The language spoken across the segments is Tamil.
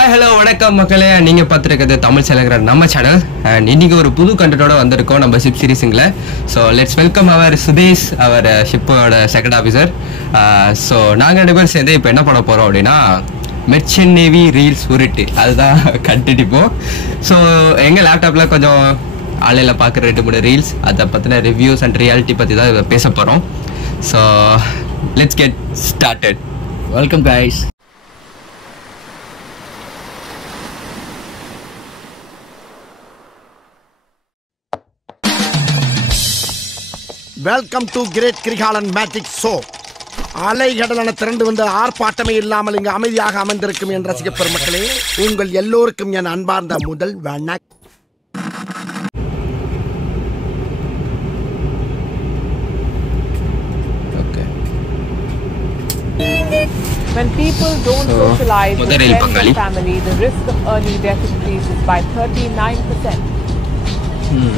ஹாய் ஹலோ வணக்கம் மக்களே, நீங்கள் பார்த்துருக்கிறது தமிழ் செலகிற நம்ம சேனல். அண்ட் இன்றைக்கி ஒரு புது கண்டென்ட்டோட வந்திருக்கோம் நம்ம ஷிப் சீரீஸுங்கள. So let's welcome our Sudesh, அவர் ஷிப்போட செகண்ட் ஆஃபீஸர். ஸோ நாங்கள் 2 பேரும் சேர்ந்து இப்போ என்ன பண்ண போகிறோம் அப்படின்னா மெர்ச்சன்ட் நேவி ரீல்ஸ் உருட்டு அதுதான் கண்டிப்போம். ஸோ எங்கள் லேப்டாப்பில் கொஞ்சம் ஆன்லைனில் பார்க்குற 2-3 ரீல்ஸ், அதை பற்றின ரிவ்யூஸ் அண்ட் ரியாலிட்டி பற்றி தான் பேச போகிறோம். So let's get started. Welcome guys. Welcome to great Kirikalan magic show. அலைகடலான திரண்டு வந்து ஆர்ப்பாட்டமே இல்லாமல் இங்கு அமைதியாக அமர்ந்திருக்கும் என் ரசிக பெருமக்களே, உங்கள் எல்லோருக்கும் என் அன்பார்ந்த முதல் வணக்கம். When people don't socialize with friends and family, the risk of early death increases by 39%.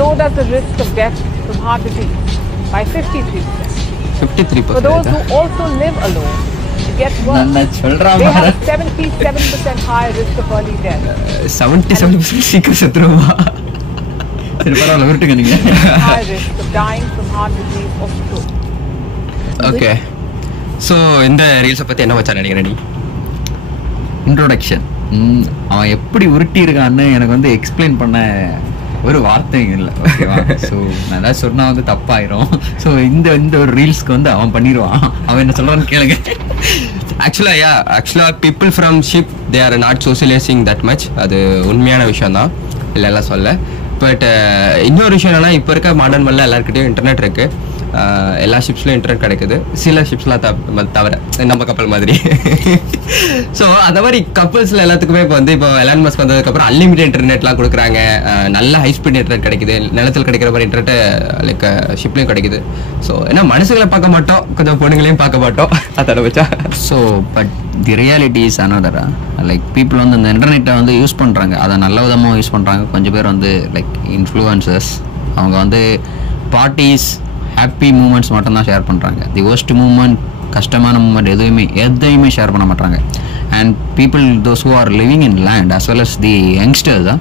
So does the risk of death from heart disease by 53%. 53%. For those who also live alone, it gets worse. They have a 77% higher risk of early death. 77% சீக்கிரம் செத்துருவா. சரி பரவாயில்ல, விட்டுங்க நீங்க. High risk of dying from heart disease or stroke. Okay, so இந்த ரீல்ஸை பற்றி என்ன வச்சா நினைக்கிறேன் நீ? இன்ட்ரோடக்ஷன். அவன் எப்படி உருட்டி இருக்கான்னு எனக்கு வந்து எக்ஸ்பிளைன் பண்ண ஒரு வார்த்தைங்க இல்லை, ஓகேவா? ஸோ நான் ஏதாவது சொன்னால் வந்து தப்பாயிரும். ஸோ இந்த ஒரு ரீல்ஸ்க்கு வந்து அவன் பண்ணிடுவான். அவன் என்ன சொல்கிறான்னு கேளுங்க. ஆக்சுவலாக people from ship they are not socialising that much. அது உண்மையான விஷயம் தான், இல்லைலாம் சொல்ல. பட் இன்னொரு விஷயம் என்னன்னா, இப்போ இருக்க மாடர்ன் வேர்ல்டில் எல்லாருக்கிட்டையும் இன்டர்நெட் இருக்குது. எல்லா ஷிப்ஸ்லையும் இன்டர்நெட் கிடைக்குது, சில ஷிப்ஸ்லாம் தவிர நம்ம கப்பல் மாதிரி. ஸோ அந்த மாதிரி கப்பல்ஸில் எல்லாத்துக்குமே இப்போ வந்து இப்போ எலான் மஸ்க் வந்ததுக்கப்புறம் அன்லிமிட்டட் இன்டர்நெட்லாம் கொடுக்குறாங்க. நல்ல ஹை ஸ்பீட் இன்டர்நெட் கிடைக்குது, நிலத்தில் கிடைக்கிற மாதிரி இன்டர்நெட் லைக் ஷிப்லையும் கிடைக்குது. ஸோ ஏன்னா மனுஷங்களை பார்க்க மாட்டோம், கொஞ்சம் பொண்ணுங்களையும் பார்க்க மாட்டோம், அதோட வச்சா. So but the reality is அனதரா. லைக் பீப்புள் வந்து அந்த இன்டர்நெட்டை வந்து யூஸ் பண்ணுறாங்க, அதை நல்ல விதமாக யூஸ் பண்ணுறாங்க. கொஞ்சம் பேர் வந்து லைக் இன்ஃப்ளூயன்சர்ஸ், அவங்க வந்து பார்ட்டிஸ் ஹாப்பி மூமெண்ட்ஸ் மட்டும்தான் ஷேர் பண்ணுறாங்க. தி ஒர்ஸ்ட் மூமெண்ட், கஷ்டமான மூமெண்ட் எதையுமே ஷேர் பண்ண மாட்டாங்க. And people those who are living in land as well as the youngsters தான்,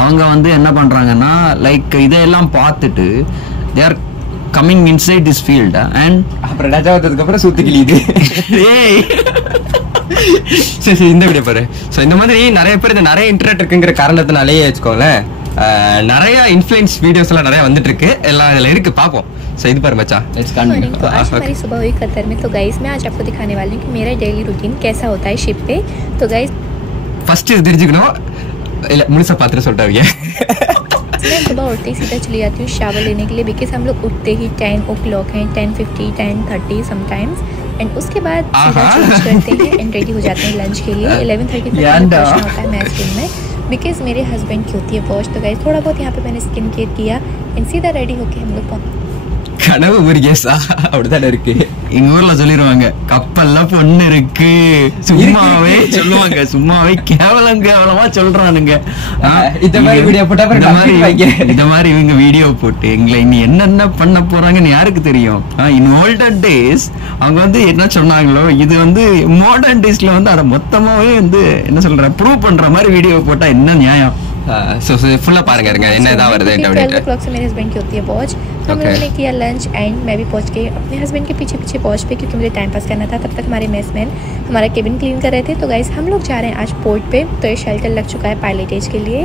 அவங்க வந்து என்ன பண்ணுறாங்கன்னா லைக் இதையெல்லாம் பார்த்துட்டு they are coming inside this field. And அப்புறம் ராஜா வந்ததுக்கப்புறம் சுற்றி கிளியுது. சரி இந்த வீடியோ பாரு. ஸோ இந்த மாதிரி நிறைய பேர் இந்த நிறைய இன்டர்நெட் இருக்குங்கிற காரணத்தினாலேயே வச்சுக்கோங்களேன், நிறைய இன்ஃப்ளூயன்ஸ் வீடியோஸ் எல்லாம் நிறைய வந்துட்டு இருக்கு, எல்லாம் இதுல இருக்கு, பார்ப்போம். ஸோ இது பாரு மச்சான். तो आज हमारी सुबह हुई कतर में. तो गाइस मैं आज आपको दिखाने वाली हूँ कि मेरा डेली रूटीन कैसा होता है शिप पे. तो गाइस ஃபர்ஸ்ட் இது தெரிஞ்சுக்கணும், இல்லை முழுசா பார்த்துட்டு சொல்லிட்டாங்க. मैं सुबह उठते ही सीधा चली जाती हूँ शावर लेने के लिए, बिकॉज हम लोग उठते ही 10 o'clock हैं, 10:50, 10:30 समटाइम्स. एंड उसके बाद सीधा चेंज करते हैं एंड रेडी हो जाते हैं लंच के लिए. 11:30 तक पहुंचना होता है मैच रूम में, बिकॉज मेरे हस्बैंड की होती है वॉश. तो गाइस थोड़ा बहुत यहाँ पे मैंने स्किन केयर किया एंड सीधा रेडी होके हम लोग கனவு முருகேசா அப்படித்தானே இருக்கு. எங்க ஊர்ல சொல்லிடுவாங்க, கப்பல்ல பொண்ணு இருக்கு. சும்மாவே சொல்லுவாங்க, சும்மாவே கேவலமா சொல்றானுங்க. இந்த மாதிரி வீடியோ போட்டா இந்த மாதிரி இவங்க வீடியோ போட்டு எங்களை இனி என்னென்ன பண்ண போறாங்கன்னு யாருக்கு தெரியும்? இன் ஓல்டன் டேஸ் அவங்க வந்து என்ன சொன்னாங்களோ, இது வந்து மாடர்ன் டேஸ்ல வந்து அதை மொத்தமாவே வந்து என்ன சொல்ற ப்ரூவ் பண்ற மாதிரி வீடியோ போட்டா என்ன நியாயம்? ஸோ ஃபுல்லாக பாருங்க இருங்க என்ன இதாக வருது. 12 o'clock से मेरे हस्बैंड की होती है वॉच. हम लोगों ने किया लंच एंड मैं भी पहुंच गई अपने हस्बैंड के पीछे वॉच पे, क्योंकि मुझे टाइम पास करना था. तब तक हमारे मेसमैन हमारा केबिन क्लीन कर रहे थे. तो गाइस हम लोग जा रहे हैं आज पोर्ट पे. तो ये शेल्टर लग चुका है पायलटेज के लिए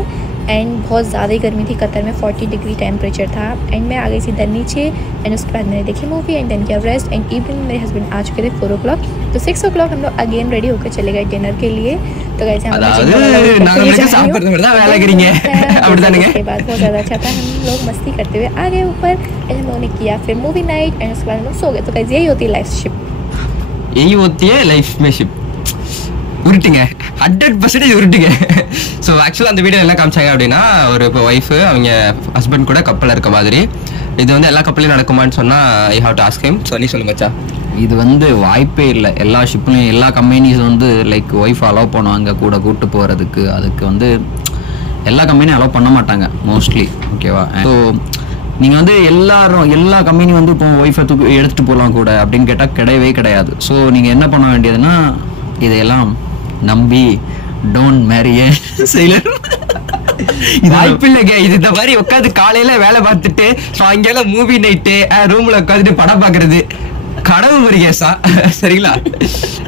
एंड बहुत ज़्यादा ही गर्मी थी कतर में, 40 डिग्री टेम्परेचर था. एंड मैं आ गई सीधा नीचे एंड उसके बाद मैंने देखी मूवी एंड देन किया रेस्ट. एंड इवनिंग मेरे हस्बैंड आ चुके थे 4 o'clock. तो 6 o'clock हम लोग अगेन रेडी होकर चले गए डिनर के लिए. तो गाइस उसके बाद बहुत ज़्यादा अच्छा था, हम लोग मस्ती करते हुए आ गए ऊपर एंड हम लोगों ने किया फिर मूवी नाइट एंड उसके बाद हम लोग सो गए. तो गाइस यही होती है लाइफ शिप, यही होती है लाइफ में शिप. உருட்டுங்க 100% உருட்டுங்க. ஸோ ஆக்சுவலாக அந்த வீடியோ என்ன காமிச்சாங்க அப்படின்னா, ஒரு இப்போ ஒய்ஃபு அவங்க ஹஸ்பண்ட் கூட கப்பலில் இருக்க மாதிரி. இது வந்து எல்லா கப்பலையும் நடக்குமான்னு சொன்னால் I have to ask him. சொல்லி மச்சா, இது வந்து வாய்ப்பே இல்லை. எல்லா ஷிப்லையும் எல்லா கம்பெனிஸ் வந்து லைக் ஒய்ஃப் அலோவ் பண்ணுவாங்க கூட கூப்பிட்டு போகிறதுக்கு. அதுக்கு வந்து எல்லா கம்பெனியும் அலோவ் பண்ண மாட்டாங்க மோஸ்ட்லி, ஓகேவா? ஸோ நீங்கள் வந்து எல்லா கம்பெனி வந்து இப்போ ஒய்ஃபை தூக்கி எடுத்துகிட்டு போகலாம் கூட அப்படின்னு கேட்டால் கிடையவே கிடையாது. ஸோ நீங்கள் என்ன பண்ண வேண்டியதுன்னா, இதையெல்லாம் நம்பி டோன்ட் மேரி எ sailor. வாய்ப்பு இல்லைங்க. இது இந்த மாதிரி உட்காந்து காலையில வேலை பார்த்துட்டு சாயங்காலம் மூவி நைட்டு ரூம்ல உட்காந்துட்டு படம் பாக்குறது கடவுள் முருகேசா. சரிங்களா?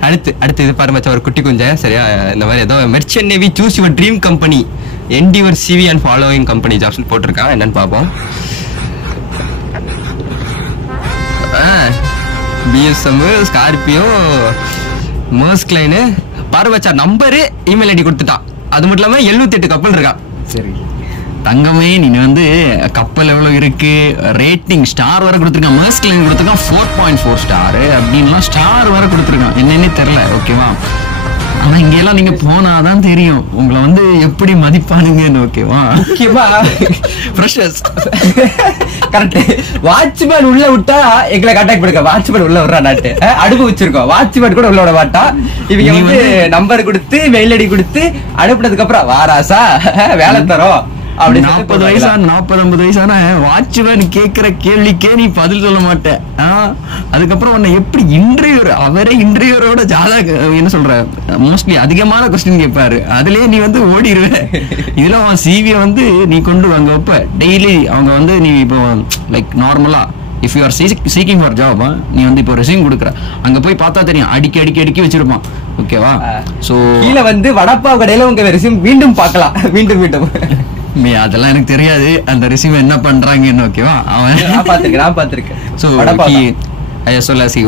அடுத்து இது பாரு மச்சான், ஒரு குட்டி குஞ்ச. சரியா? இந்த மாதிரி ஏதோ merchant navy choose your dream company and your CV and following company jobs போட்டிருக்கான். என்னன்னு பார்ப்போம். பிஎஸ்எம், ஸ்கார்பியோ, மர்ஸ்க் லைனு பாரு மச்சான், நம்பரு இமெயில் ஐடி கொடுத்துட்டான். அது மட்டும் இல்லாம 78 கப்பல் இருக்கான். சரி தங்கமே, நீ வந்து கப்பல் எவ்வளவு இருக்கு, ரேட்டிங் ஸ்டார் வர கொடுத்துருக்கான். மர்ஸ்க் லைன் கொடுத்துருக்கான் 4.4 ஸ்டார் அப்படின்லாம் ஸ்டார் வர கொடுத்துருக்கான். என்னன்னே தெரியல. ஓகேவா? ஆனா இங்க எல்லாம் நீங்க போனாதான் தெரியும் உங்களை வந்து எப்படி மதிப்பானுங்கன்னு. ஓகேவா? முக்கியமா ஃப்ரெஷர்ஸ் கரெக்ட். வாட்ச்மேன் உள்ள விட்டா எங்களை கான்டாக்ட் பண்ணுங்க. வாட்ச்மேன் உள்ள விடுறா நாட்டு அடுப்பு வச்சிருக்கோம். வாட்ச்மேன் கூட உள்ள விட மாட்டா. இவங்க வந்து நம்பர் கொடுத்து மெயில் ஐடி கொடுத்து அனுப்புனதுக்கு அப்புறம் வாராசா வேலை தரோம் அப்படி 40 வயசான 40-50 வயசான வாட்ச்மேன் கேட்கிற கேள்விக்கே நீ பதில் சொல்ல மாட்டேன். அதுக்கப்புறம் உன்னை எப்படி இன்டர்வியூர், அவரே இன்டர்வியூரோட என்ன சொல்ற மோஸ்ட்லி அதிகமான கொஸ்டின் கேட்பாரு. அதுலயே நீ வந்து ஓடிடுவ. இதுல அவன் சிவியை வந்து நீ கொண்டு அங்க வைப்ப. டெய்லி அவங்க வந்து நீ இப்போ லைக் நார்மலா if you are seeking for job, நீ வந்து இப்போ ரெஸ்யூம் கொடுக்குற, அங்க போய் பார்த்தா தெரியும் அடிக்கி வச்சிருப்பான். ஓகேவா? சோ கீழ வந்து வடப்பாவு கடையில உங்க ரெஸ்யூம் மீண்டும் பார்க்கலாம். மீண்டும் அதெல்லாம் எனக்கு தெரியாது அந்த ரெஸ்யூம் என்ன பண்றாங்கன்னு. ஓகேவா? அவன் நான் பாத்திருக்கேன். சோ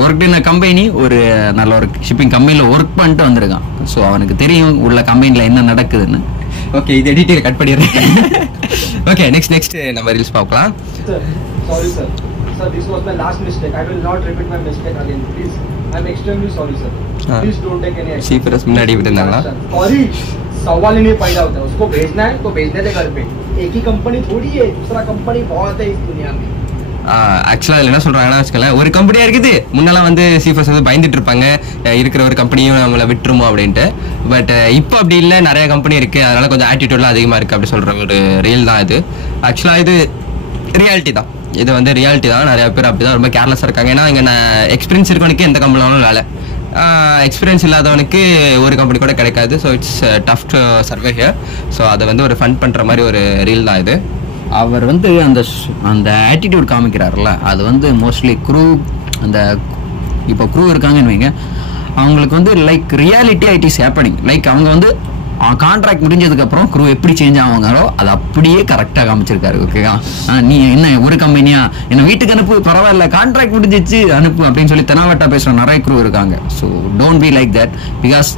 ஒர்க் இன் கம்பெனி, ஒரு நல்ல ஒரு ஷிப்பிங் கம்பெனில ஒர்க் பண்ணிட்டு வந்திருக்கான். சோ அவனுக்கு தெரியும் உள்ள கம்பெனில என்ன நடக்குதுன்னு. ஓகே, இது டீடைல் கட் பண்ணிடுறேன். ஓகே, நெக்ஸ்ட் நம்ம ரீல்ஸ் பார்க்கலாம். Sorry sir, this was my last mistake. I will not repeat my mistake again, please. I'm extremely sorry sir. Please don't take any action. सीपरस मुन्नाडी விட்டுந்தாங்களா? Sorry, सवाल ही नहीं पैदा होता. उसको भेजना है तो भेजने दे घर पे. एक ही कंपनी थोड़ी है, दूसरा कंपनी बहुत है इस दुनिया में. ஆக்சுவலா என்ன சொல்றாங்கன்னா வச்சுக்கோங்களேன், ஒரு கம்பெனியா இருக்குது. முன்னெல்லாம் வந்து சீஃபர்ஸ் வந்து பயந்துட்டு இருப்பாங்க, இருக்கிற ஒரு கம்பெனியும் நம்மளை விட்டுருமோ அப்படின்ட்டு. பட் இப்போ அப்படி இல்லை, நிறைய கம்பெனி இருக்கு, அதனால கொஞ்சம் ஆட்டிடியூட்லாம் அதிகமா இருக்கு அப்படி சொல்ற ஒரு ரீல் தான் இது. ஆக்சுவலா இது ரியாலிட்டி தான். இது வந்து ரியாலிட்டி தான். நிறைய பேர் அப்படிதான் ரொம்ப கேர்லெஸ்ஸாக இருக்காங்க. ஏன்னா இங்கே நான் எக்ஸ்பீரியன்ஸ் இருக்கவனுக்கு எந்த கம்பெனினாலும் வேலை, எக்ஸ்பீரியன்ஸ் இல்லாதவனுக்கு ஒரு கம்பெனி கூட கிடைக்காது. So it's tough to survey here. So அதை வந்து ஒரு ஃபன் பண்ணுற மாதிரி ஒரு ரீல் தான் இது. அவர் வந்து அந்த ஆட்டிடியூட் காமிக்கிறாருல, அது வந்து மோஸ்ட்லி க்ரூ, அந்த இப்போ க்ரூ இருக்காங்கன்னு வைங்க, அவங்களுக்கு வந்து like reality it is happening. Like அவங்க வந்து கான்ட்ராக்ட் முடிஞ்சதுக்கு அப்புறம் க்ரூ எப்படி சேஞ்ச் ஆவாங்களோ அது அப்படியே கரெக்டாக காமிச்சிருக்காரு. ஓகேவா? நீ என்ன ஒரு கம்பெனியா, என்ன வீட்டுக்கு அனுப்பு, பரவாயில்ல, கான்ட்ராக்ட் முடிஞ்சிச்சு அனுப்பு அப்படின்னு சொல்லி தெனாவட்டா பேசுகிற நிறைய க்ரூ இருக்காங்க. So don't be like that. Because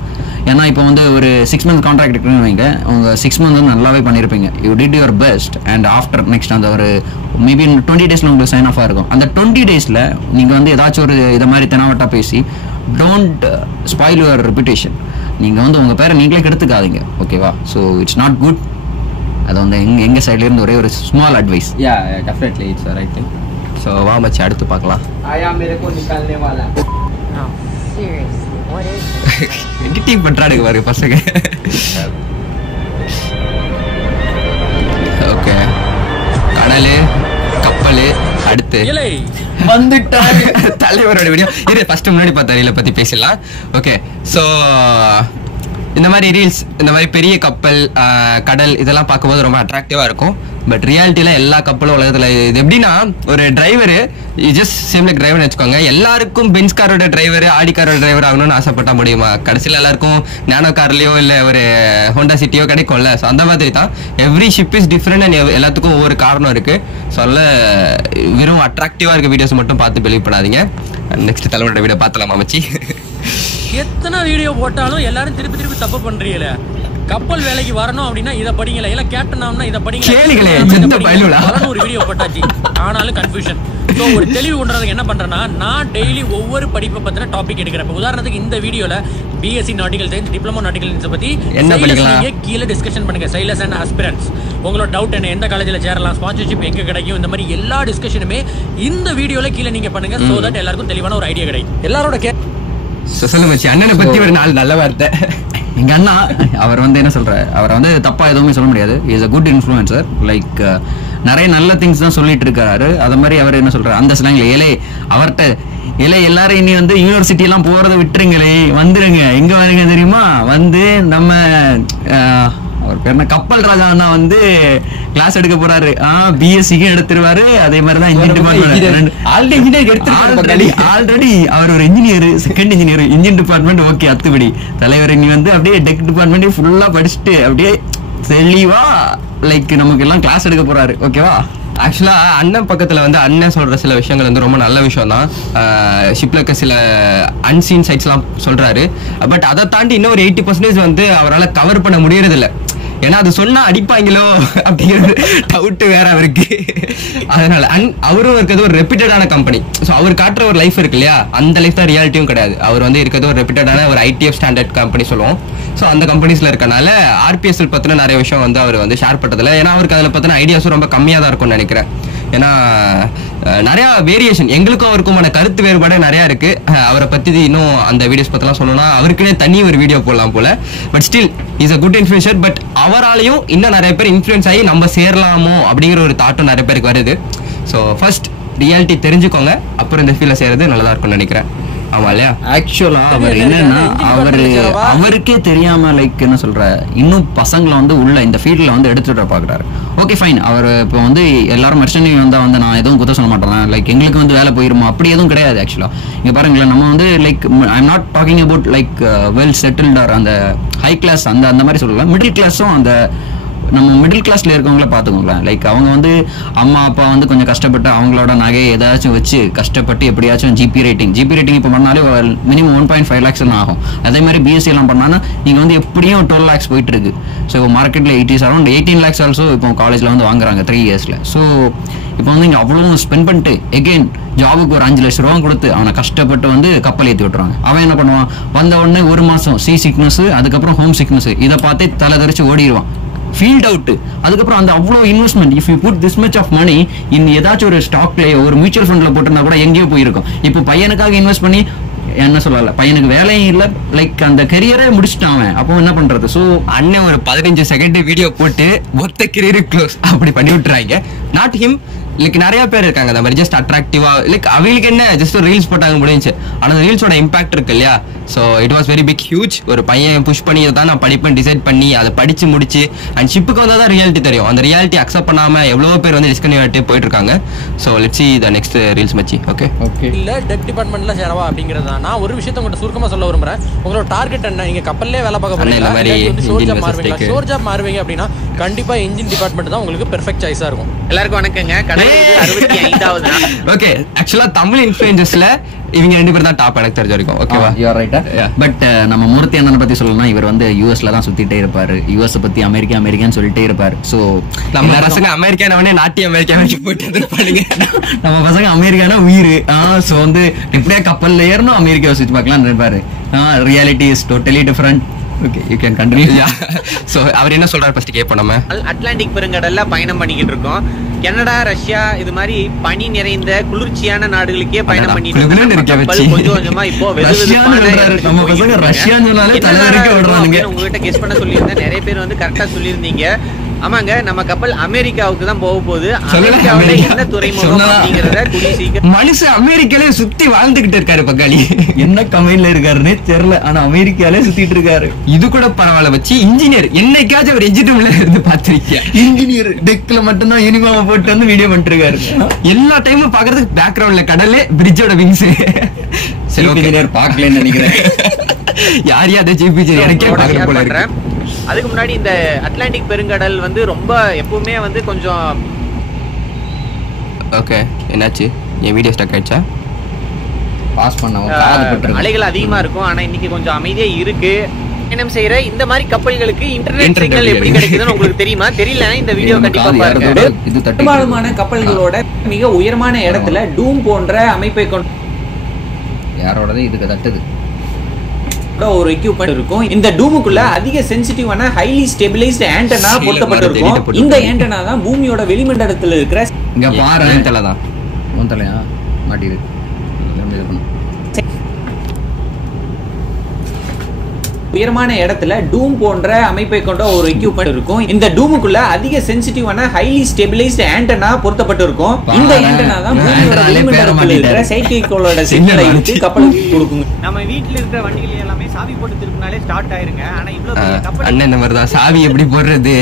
ஏன்னா இப்போ வந்து ஒரு 6 month கான்ட்ராக்ட் இருக்குன்னு வைங்க, உங்கள் 6 months வந்து நல்லாவே பண்ணியிருப்பீங்க, you did your best. And after next அந்த ஒரு மேபி 20 days உங்களுக்கு சைன் ஆஃபாக இருக்கும். அந்த 20 days நீங்கள் வந்து ஏதாச்சும் ஒரு இதை மாதிரி தெனாவட்டா பேசி டோன்ட் ஸ்பாயில் யுவர் ரெப்யூட்டேஷன். நீங்கள் வந்து உங்கள் பேரை நீங்களே கெடுத்துக்காதீங்க. ஓகேவா? So it's not good. அது வந்து எங்கள் சைட்லேருந்து ஒரே ஒரு small advice. Yeah definitely it's right thing. So வா மச்சி அடுத்து பார்க்கலாம். आया मेरे को निकालने वाला. No, seriously, what is this? Editing பண்ணுறாடுங்க பாருங்க பசங்க. ஓகே, கடல், கப்பல், அடுத்து வந்துட்டாங்க தலைவரோட வீடியோ. இது ஃபர்ஸ்ட் முன்னாடி பார்த்த ரீலை பற்றி பேசலாம். ஓகே, ஸோ இந்த மாதிரி ரீல்ஸ், இந்த மாதிரி பெரிய கப்பல், கடல் இதெல்லாம் பார்க்கும்போது ரொம்ப அட்ராக்டிவாக இருக்கும். பட் ரியாலிட்டியில் எல்லா கப்பலும் உலகத்தில் இது எப்படின்னா, ஒரு டிரைவரு ஜஸ்ட் சேம் லைக் டிரைவர்னு வச்சுக்கோங்க. எல்லாருக்கும் பென்ஸ் காரோட டிரைவர், ஆடி காரோட டிரைவர் ஆகணும்னு ஆசைப்பட்டா முடியுமா? கடைசியில் எல்லாருக்கும் நானோ கார்லையோ இல்லை ஒரு ஹோண்டா சிட்டியோ கிடைக்கும்ல. ஸோ அந்த மாதிரி தான் every ship is different and எல்லாத்துக்கும் ஒவ்வொரு காரணம் இருக்குது. சொல்ல வெறும் அட்ராக்டிவாக இருக்க வீடியோஸ் மட்டும் பார்த்து பிலீவ் பண்ணாதீங்க. நெக்ஸ்ட் தலைவரோட வீடியோ பார்த்தலாம் அமைச்சி. எத்தனை வீடியோ போட்டாலும் எல்லாரும் திருப்பி தப்பு பண்றீங்களே. கப்பல் வேலைக்கு வரணும் அப்படின்னா இதை படிங்களா, இல்ல கேப்டன் ஆகணும்னா இதை படிங்களா. ஒரு வீடியோ போட்டாச்சு, ஆனாலும் கன்ஃபியூஷன். ஸோ ஒரு தெளிவு கொண்டுறதுக்கு என்ன பண்றேன்னா, நான் டெய்லி ஒவ்வொரு படிப்பை பத்தின டாபிக் எடுக்கிறேன். உதாரணத்துக்கு இந்த வீடியோல BSc nautical science, diploma nautical science பத்தி கீழே டிஸ்கஷன் பண்ணுங்க. சைலஸ் அண்ட் ஆஸ்பிரன்ஸ், உங்களோட டவுட் என்ன, எந்த காலேஜ்ல சேரலாம், ஸ்பான்சர்ஷிப் எங்க கிடைக்கும், இந்த மாதிரி எல்லா டிஸ்கஷனுமே இந்த வீடியோல கீழே நீங்க பண்ணுங்க. சோ தட் எல்லாருக்கும் தெளிவான ஒரு ஐடியா கிடைக்கும். எல்லாரோட சொல்லுங்க அண்ணனை பத்தி ஒரு நாலு நல்ல வார்த்தை. எங்க அண்ணா அவர் வந்து என்ன சொல்ற, அவரை வந்து தப்பா எதுவுமே சொல்ல முடியாது. Is a good influencer. Like நிறைய நல்ல திங்ஸ் தான் சொல்லிட்டு இருக்காரு. அது மாதிரி அவர் என்ன சொல்றாரு, அந்த ஸ்லாங்ல ஏலே அவர்கிட்ட இல்லை எல்லாரும் இனி வந்து யூனிவர்சிட்டி எல்லாம் போறதை விட்டுருங்களே, வந்துருங்க. எங்க வருங்க தெரியுமா? வந்து நம்ம அவர் பேர் என்ன, கப்பல் ராஜா அண்ணா வந்து கிளாஸ் எடுக்க போறாரு. பிஎஸ்சிக்கு எடுத்துருவாரு. அதே மாதிரிதான் இன்ஜின் டிபார்ட்மெண்ட் ஆல்ரெடி அவர் ஒரு engineer, second engineer, engine department okay அத்துபடி. தலைவர் இனி வந்து அப்படியே டெக் டிபார்ட்மெண்ட் ஃபுல்லா படிச்சுட்டு அப்படியே தெளிவா லைக் நமக்கு எல்லாம் கிளாஸ் எடுக்க போறாரு. ஓகேவா? ஆக்சுவலா அண்ணன் பக்கத்துல வந்து அண்ணன் சொல்ற சில விஷயங்கள் வந்து ரொம்ப நல்ல விஷயம் தான். ஷிப்ல இருக்க சில அன்சீன் சைட்ஸ் எல்லாம் சொல்றாரு. பட் அதை தாண்டி இன்னும் ஒரு 80% வந்து அவரால் கவர் பண்ண முடியறது இல்லை. ஏன்னா அது சொன்னா அடிப்பாங்களோ அப்படிங்கிற டவுட் வேற அவருக்கு. அதனால அவரும் இருக்கிறது ஒரு ரெப்யூட்டடான கம்பெனி. ஸோ அவர் காட்டுற ஒரு லைஃப் இருக்கு இல்லையா, அந்த லைஃப் தான் ரியாலிட்டியும் கிடையாது. அவர் வந்து இருக்கிறது ஒரு ரெப்யூட்டடான ஒரு ITF ஸ்டாண்டர்ட் கம்பெனி சொல்லுவோம். ஸோ அந்த கம்பெனிஸ்ல இருக்கனால RPSL பத்தின நிறைய விஷயம் வந்து அவர் வந்து ஷேர் பண்றதில்ல. ஏன்னா அவருக்கு அதில் பத்தின ஐடியாஸும் ரொம்ப கம்மியாக தான் இருக்கும்னு நினைக்கிறேன். ஏன்னா நிறைய வேரியேஷன், எங்களுக்கும் அவருக்குமான கருத்து வேறுபாடு நிறைய இருக்கு. அவரை பத்தி இன்னும் அந்த வீடியோஸ் பத்திலாம் சொல்லணும்னா அவருக்குன்னே தனி ஒரு வீடியோ போடலாம் போல. But still is a good influencer. But அவராலையும் இன்னும் நிறைய பேர் இன்ஃப்ளூயன்ஸ் ஆகி நம்ம சேரலாமோ அப்படிங்கிற ஒரு தாட்டும் நிறைய பேருக்கு வருது. ஸோ ஃபர்ஸ்ட் ரியாலிட்டி தெரிஞ்சுக்கோங்க, அப்புறம் இந்த ஃபீல்ட செய்யறது நல்லதா இருக்கும்னு நினைக்கிறேன். ஆமா இல்லையா? ஆக்சுவலா அவர் என்னன்னா அவருக்கே தெரியாம லைக் என்ன சொல்ற, இன்னும் பசங்களை வந்து உள்ள இந்த ஃபீல்ட்ல வந்து எடுத்துட்டு பாக்குறாரு. Okay fine. அவர் இப்போ வந்து எல்லாரும் மெர்சனரி வந்தா வந்து நான் எதுவும் குத்த சொல்ல மாட்டேன், லைக் எங்களுக்கு வந்து வேலை போயிருமா அப்படி எதுவும் கிடையாது. ஆக்சுவலா இங்க பாருங்களேன், நம்ம வந்து like I am not talking about like well settled or அந்த ஹை கிளாஸ் அந்த மாதிரி சொல்லலாம். மிடில் கிளாஸும் அந்த நம்ம மிடில் கிளாஸ்ல இருக்கவங்கள பார்த்துக்கோங்களேன். லைக் அவங்க வந்து அம்மா அப்பா வந்து கொஞ்சம் கஷ்டப்பட்டு அவங்களோட நகையை ஏதாச்சும் வச்சு கஷ்டப்பட்டு எப்படியாச்சும் ஜிபி ரேட்டிங் இப்போ பண்ணாலே மினிமம் 1.5 lakhs எல்லாம் ஆகும். அதே மாதிரி பிஎஸ்சி எல்லாம் பண்ணாலும் நீங்க வந்து எப்படியும் 12 lakhs போயிட்டு இருக்கு. ஸோ மார்க்கெட்ல அரௌண்ட் 18 lakhs ஆல்சோ இப்போ காலேஜ்ல வந்து வாங்குறாங்க 3 yearsல. ஸோ இப்போ வந்து இங்கே அவ்வளோ ஸ்பெண்ட் பண்ணிட்டு எகெயின் ஜாபுக்கு ஒரு 5 லட்ச ரூபா கொடுத்து அவனை கஷ்டப்பட்டு வந்து கப்பல் ஏற்றி விட்டுறாங்க. அவன் என்ன பண்ணுவான், வந்த உடனே ஒரு மாசம் சிக்னஸ், அதுக்கப்புறம் ஹோம் சிக்னஸ், இதை பார்த்தே தலை தெரிச்சு ஓடிடுவான். Field out. அதுக்கப்புறம் அந்த அவ்வளோ investment, if you put this much of money இந்த ஏதாச்சும் ஒரு ஸ்டாக்லயோ ஒரு மியூச்சுவல் ஃபண்ட்ல போட்டிருந்தா கூட எங்கேயோ போயிருக்கும். இப்போ பையனுக்காக இன்வெஸ்ட் பண்ணி என்ன சொல்லல, பையனுக்கு வேலையும் இல்லை, லைக் அந்த கெரியரே முடிச்சுட்டான் அவன். அப்போ என்ன பண்றது? ஸோ அண்ணன் ஒரு 15 செகண்ட் வீடியோ போட்டு மொத்த கெரியர் க்ளோஸ் அப்படி பண்ணி விட்டுறாங்க. நாட் ஹிம், லைக் நிறைய பேர் இருக்காங்க அந்த மாதிரி ஜஸ்ட் அட்ராக்டிவா, லைக் அவங்களுக்கு என்ன ஜஸ்ட் ஒரு ரீல்ஸ் போட்டாங்க முடிஞ்சு. ஆனால் அந்த ரீல்ஸோட இம்பாக்ட் இருக்கு இல்லையா. So it was very big huge. ஒரு பையன் புஷ் பண்ணி தான் நான் படிப்பேன் டிசைட் பண்ணி அதை படிச்சு முடிச்சு அண்ட் ஷிப்புக்கு வந்தால் தான் ரியாலிட்டி தெரியும். அந்த ரியாலிட்டி அக்செப்ட் பண்ணாமல் எவ்வளோ பேர் வந்து டிஸ்கன்யூ ஆகிட்டு போயிட்டு இருக்காங்க. So let's see the next reels மச்சி. ஓகே இல்லை டெக் டிபார்ட்மெண்ட்ல சேரவா அப்படிங்கிறது தான். நான் ஒரு விஷயத்த உங்கள்கிட்ட சுருக்கமாக சொல்ல விரும்புறேன். உங்களோட டார்கெட் என்ன? நீங்க கப்பல்லே வேலை பார்க்க போறீங்க, சோர் ஜாப் மாறுவீங்க அப்படின்னா கண்டிப்பா இன்ஜின் டிபார்ட்மெண்ட் தான் உங்களுக்கு பெர்ஃபெக்ட் சாய்ஸா இருக்கும். எல்லாருக்கும் வணக்கங்க. கடை 65வது நாள். ஓகே, ஆக்சுவலா தமிழ் இன்ஃப்ளூயன்சர்ஸ்ல இவங்க 2 பேர் தான் டாப் எனக்கு தெரிஞ்ச வரைக்கும். ஓகேவா? You are right. பட் நம்ம மூர்த்தி அண்ணனை பத்தி சொல்லணும்னா இவர் வந்து யூஎஸ்ல தான் சுத்திட்டே இருப்பாரு. யூஎஸ் பத்தி அமெரிக்கான்னு சொல்லிட்டே இருப்பாரு. ஸோ நம்ம பசங்க அமெரிக்கானவனே நாட்டி அமெரிக்கா போயிட்டு வந்துருப்பானுங்க. நம்ம பசங்க அமெரிக்கானா உயிர். ஸோ வந்து எப்படியா கப்பல்ல ஏறணும் அமெரிக்காவை சுற்றி பார்க்கலாம்னு நினைப்பாரு. Reality is totally different. Okay, you can continue. So அவர் என்ன சொல்றாரு ஃபர்ஸ்ட் கேட்போம். நம்ம அட்லாண்டிக் பெருங்கடல்ல பயணம் பண்ணிக்கிட்டு இருக்கோம். கனடா, ரஷ்யா இது மாதிரி பனி நிறைந்த குளிர்ச்சியான நாடுகளுக்கே பயணம் பண்ணிட்டு கொஞ்சம் கொஞ்சமா இப்போ உங்ககிட்ட கெஸ் பண்ண சொல்லியிருந்தேன். நிறைய பேர் வந்து கரெக்டா சொல்லியிருந்தீங்க. ஆமாங்க, நம்ம கப்பல் அமெரிக்காவுக்கு தான் போக போகுது. அமெரிக்காவுல என்ன துறைமுகம் அப்படிங்கறத கூடிய சீக்கிரம். மனுஷன் அமெரிக்காலே சுத்தி வாழ்ந்துகிட்டு இருக்காரு. பக்காளி என்ன கம்பெனில இருக்காருன்னே தெரியல, ஆனா அமெரிக்காலே சுத்திட்டு இருக்காரு. இது கூட பரவாயில்ல வச்சு இன்ஜினியர் என்னைக்காச்சும் அவர் என்ஜினியர்ல இருந்து பாத்திருக்கியா? இன்ஜினியர் டெக்ல மட்டும்தான் யூனிஃபார்ம் போட்டு வந்து வீடியோ பண்ணிட்டு இருக்காரு. எல்லா டைமும் பாக்குறதுக்கு பேக்ரவுண்ட்ல கடலே பிரிட்ஜோட விங்ஸ். சரி, இன்ஜினியர் பாக்கலன்னு நினைக்கிறேன். யாரையா அதை ஜிபிஜி எனக்கே பார்க்க போல இருக்கு. அதுக்கு முன்னாடி இந்த அட்லாண்டிக் பெருங்கடல் வந்து ரொம்ப எப்பவுமே வந்து கொஞ்சம். ஓகே, என்னாச்சு? என் வீடியோ ஸ்டக் ஆயிடுச்சா? பாஸ் பண்ண அலைகள் அதிகமா இருக்கும். ஆனா இன்னைக்கு கொஞ்சம் அமைதியா இருக்கு. பயணம் செய்யற இந்த மாதிரி கப்பல்களுக்கு இன்டர்நெட் சிக்னல் எப்படி கிடைக்குதுன்னு உங்களுக்கு தெரியுமா? தெரியல, இந்த வீடியோ கண்டிப்பா பாருங்க. பெரும்பாலான கப்பல்களோட மிக உயரமான இடத்துல டூம் போன்ற அமைப்பை கொண்டு யாரோடது இதுக்கு தட்டுது ஒரு எக்யூப்மென்ட் இருக்கும். இந்த டூமுக்குள்ள அதிக சென்சிட்டிவான ஹைலி ஸ்டெபிலைஸ்டு ஆண்டனா பொருத்தப்பட்டிருக்கும். இந்த ஆண்டனா தான் பூமியோட வெளிமண்டலத்துல இருக்கிற இங்க பாரு தலதான் ஒந்தலையா மாட்டிருக்கு. உயரமான இடத்துல டூம் போன்ற அமைப்பை கொண்ட ஒரு எக்யூப்மெண்ட் இருக்கும். இந்த டூமுக்குள்ள அதிக சென்சிட்டிவான ஹைலி ஸ்டெபிலைஸ்டு ஆண்டனா பொருத்தப்பட்டிருக்கும். இந்த ஆண்டனா தான் பூமியோட வெளிமண்டலத்தில் இருக்கிற செயற்கைக்கோளோட சிக்னலை எடுத்து கப்பலுக்கு கொடுக்கும். நம்ம வீட்ல இருக்கிற வண்டிகள் எல்லாமே சாவி போட்டு திருப்பினாலே ஸ்டார்ட் ஆயிருங்க. ஆனா இவ்வளவு பெரிய கப்பல் அண்ணன் இந்த மாதிரி தான் சாவி எப்படி போடுறது.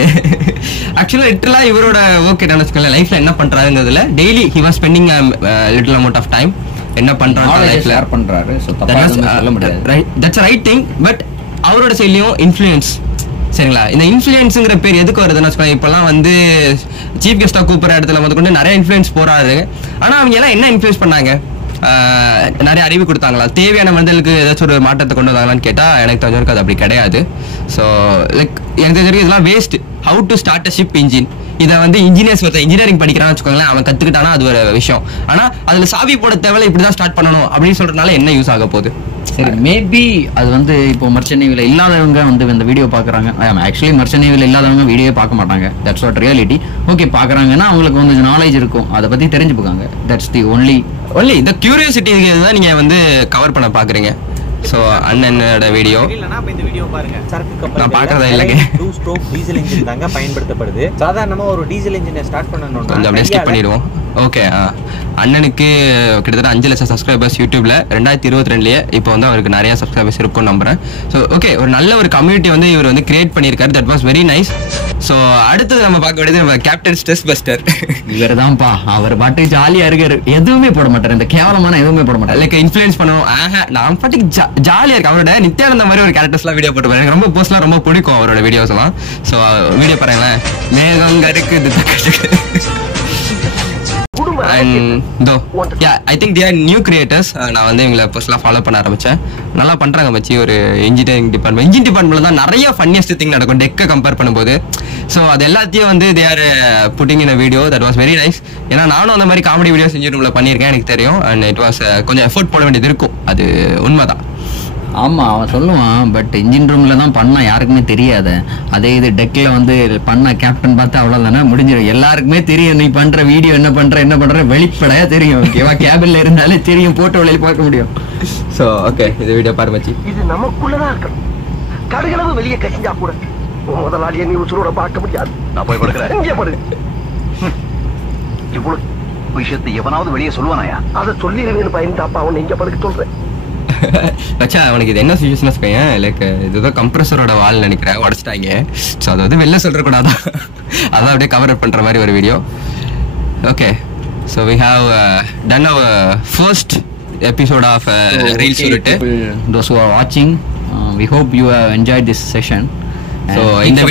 ஆக்சுவலா லிட்டரலா இவரோட ஓகே நான் வச்சுக்கல லைஃப்ல என்ன பண்றாருங்கிறதுல daily he was spending little amount of time என்ன பண்றாரு லைஃப்ல ஷேர் பண்றாரு. சோ தப்பா சொல்ல முடியாது. That's right thing. பட் அவரோட சைட்லயும் இன்ஃப்ளூயன்ஸ் சரிங்களா. இந்த இன்ஃப்ளூயன்ஸுங்கிற பேர் எதுக்கு வருதுன்னு வச்சுக்கோங்க. இப்பெல்லாம் வந்து சீஃப் கெஸ்டா கூப்பிட்ற இடத்துல வந்து கொண்டு நிறைய இன்ஃப்ளூயன்ஸ் போறாரு. ஆனா அவங்க எல்லாம் என்ன இன்ஃப்ளூயன்ஸ் பண்ணாங்க, நிறைய அறிவு கொடுத்தாங்களா, தேவையான மனிதர்களுக்கு ஏதாச்சும் ஒரு மாற்றத்தை கொண்டு வந்தாங்களான்னு கேட்டா எனக்கு தெரிஞ்சவருக்கு அது அப்படி கிடையாது. ஸோ லைக் எனக்கு தெரிஞ்சவருக்கு இதெல்லாம் waste. How to start a ship engine இதை வந்து இன்ஜினியர்ஸ் ஒருத்தர் இன்ஜினியரிங் படிக்கிறான்னு வச்சுக்கோங்களேன், அவன் கத்துக்கிட்டானா அது ஒரு விஷயம். ஆனா அதுல சாவி போட தேவையில்ல, இப்படிதான் ஸ்டார்ட் பண்ணணும் அப்படின்னு சொல்றதுனால என்ன யூஸ் ஆக போகுது. சரி மேபி அது வந்து இப்போ மர்ச்சன்ட் நேவில இல்லாதவங்க வந்து இந்த வீடியோ பாக்குறாங்க. ஆக்சுவலி மர்ச்சன்ட் நேவில இல்லாதவங்க வீடியோ பார்க்க மாட்டாங்க. That's what reality. ஓகே பாக்குறாங்கன்னா அவங்களுக்கு கொஞ்சம் நாலேஜ் இருக்கும், அதை பத்தி தெரிஞ்சுப்பாங்க. தட்ஸ் தி ஒன்லி இந்த கியூரியாசிட்டி தான் நீங்க வந்து கவர் பண்ண பாக்குறீங்க. சோ அண்ணனோட வீடியோ இல்லனா அப்ப இந்த வீடியோ பாருங்க. சரக்கு கப்பல் நான் பார்க்கறதா இல்லங்க. 2 ஸ்ட்ரோக் டீசல் இன்ஜின் தாங்க பயன்படுத்தப்படுது. சாதாரணமா ஒரு டீசல் இன்ஜினை ஸ்டார்ட் பண்ணனும்னா கொஞ்சம் அப்படியே ஸ்கிப் பண்ணிடுவோம். ஓகே அண்ணனுக்கு கிட்டத்தட்ட 5 லட்சம் சப்ஸ்கிரைபர்ஸ் யூடியூப்ல 2022லயே இப்போ வந்து அவருக்கு நிறைய சப்ஸ்கிரைபர்ஸ் இருக்கும் நம்புறேன். ஸோ ஓகே ஒரு நல்ல ஒரு கம்யூனிட்டி வந்து இவர் வந்து கிரியேட் பண்ணியிருக்காரு. That was very nice. So அடுத்தது நம்ம பார்க்க வேண்டியது நம்ம கேப்டன் ஸ்ட்ரெஸ் பஸ்டர். இவர் தான்ப்பா, அவர் பாட்டு ஜாலியா இருக்காரு, எதுவுமே போட மாட்டாரு, இந்த கேவலமான எதுவுமே போட மாட்டாரு. லைக் இன்ஃப்ளூயன்ஸ் பண்ணுவோம். நான் பாட்டுக்கு ஜாலியா இருக்கு. அவரோட நித்யானந்த மாதிரி ஒரு கேரக்டர்ஸ்லாம் வீடியோ போட்டு எனக்கு ரொம்ப போஸ்ட்லாம் ரொம்ப பிடிக்கும் அவரோட வீடியோஸ் எல்லாம். ஸோ வீடியோ பாருங்களேன். மேகம் இருக்குது. I think they are new creators. நான் வந்து இவங்களை பர்சனலாக ஃபாலோ பண்ண ஆரம்பிச்சேன். நல்லா பண்றாங்க மச்சி. ஒரு இன்ஜினியரிங் டிபார்ட்மெண்ட்ல தான் நிறைய ஃபன்னியஸ்ட் திங் நடக்கும் டெக்கை கம்பேர் பண்ணும்போது. ஸோ அது எல்லாத்தையும் வந்து they are putting in a video that was very nice. ஏன்னா நானும் அந்த மாதிரி காமெடி வீடியோஸ் இன்ஜினியரிங்ல பண்ணியிருக்கேன், எனக்கு தெரியும். அண்ட் இட் வாஸ் கொஞ்சம் எஃபோர்ட் போட வேண்டியது இருக்கும், அது உண்மைதான். ஆமா அவன் சொல்லுவான், பட் இன்ஜின் ரூம்ல தான் பண்ணா யாருக்குமே தெரியாது. அதே இது டெக்ல வந்து பண்ண கேப்டன் பார்த்து அவ்வளவுதானே முடிஞ்சிடும். எல்லாருக்குமே தெரியும் நீ பண்ற வீடியோ என்ன பண்ற வெளிப்படையா தெரியும். ஓகேவா, கேபின்ல இருந்தாலே தெரியும், போட்டோ வெளியில பார்க்க முடியும். ஸோ ஓகே இந்த வீடியோ பாரு மச்சி. இது நமக்குள்ளதான் இருக்கணும். கடுகளவு வெளியே கசிஞ்சா கூட முதலாளியை நீ உசுரோட பார்க்க முடியாது. நான் போய் படுக்கிறேன். இங்கே படு. இவ்வளவு விஷயத்தை எவனாவது வெளியே சொல்லுவானாயா? அதை சொல்லிடுவேன்னு பயன்தாப்பா அவனை இங்க படுக்க சொல்றேன். வச்சா அவனுக்கு இது என்ன சிச்சுவேஷன் வச்சுக்கோங்க. லைக் இதுதான் கம்ப்ரஸரோட வால் நினைக்கிறேன், உடச்சிட்டாங்க. ஸோ அதை வந்து வெளில சொல்ற கூடாதான், அதான் அப்படியே கவர் அப் பண்ற மாதிரி ஒரு video. Okay so we have done our first episode of reels சொல்லிட்டு. those who are watching, we hope you have enjoyed this session. So இந்த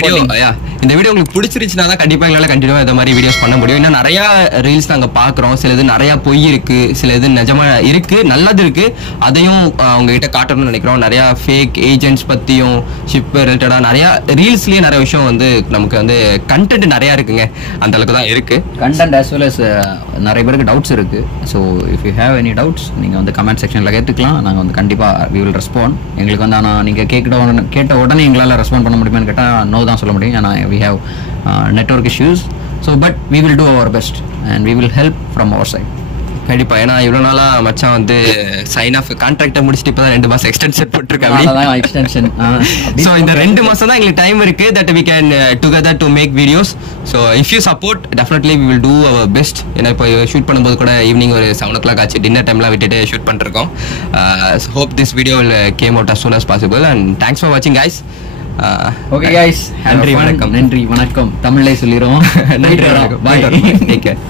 வீடியோ உங்களுக்கு பிடிச்சிருச்சுன்னா தான் கண்டிப்பாக எங்களால் கண்டினியூவாக இந்த மாதிரி வீடியோஸ் பண்ண முடியும். இன்னும் நிறையா ரீல்ஸ் நாங்கள் பார்க்குறோம். சில இது நிறையா பொய் இருக்குது, சில இது நிஜமாக இருக்குது, நல்லது இருக்குது. அதையும் அவங்ககிட்ட காட்டணும்னு நினைக்கிறோம். நிறையா ஃபேக் ஏஜென்ட்ஸ் பற்றியும் ஷிப் ரிலேட்டடாக நிறையா ரீல்ஸ்லேயே நிறைய விஷயம் வந்து நமக்கு வந்து கண்டென்ட் நிறையா இருக்குங்க. அந்த அளவுக்கு தான் இருக்குது கண்டென்ட் as well as நிறைய பேருக்கு டவுட்ஸ் இருக்குது. So if you have any doubts நீங்கள் வந்து கமெண்ட் செக்ஷனில் கேட்டுக்கலாம். நாங்கள் வந்து கண்டிப்பாக we will respond. எங்களுக்கு வந்து ஆனால் நீங்கள் கேட்ட உடனே எங்களால் ரெஸ்பாண்ட் பண்ண முடியுமான்னு கேட்டால் நோ தான் சொல்ல முடியும். ஏன்னா we have network issues. So but we will do our best and we will help from our side. கண்டிப்பா. ஏன்னா இவ்வளோ நாளாக மச்சான் வந்து சைன் ஆஃப் கான்ட்ராக்டை முடிச்சுட்டு இப்போ தான் 2 மாதம் எக்ஸ்டென்ஷன் போட்டிருக்காங்க. ஸோ இந்த 2 மாதம் தான் எங்களுக்கு டைம் இருக்கு that we can together to make videos. So if you support definitely we will do our best. ஏன்னா இப்போ ஷூட் பண்ணும்போது கூட ஈவினிங் ஒரு 7 o'clock ஆச்சு, டின்னர் டைம்லாம் விட்டுட்டு ஷூட் பண்ணிருக்கோம். Hope this video will came out as soon as possible and thanks for watching guys. Okay guys, நன்றி வணக்கம். தமிழ்லே சொல்லிடுவோம். நன்றி வணக்கம். Bye. Take care.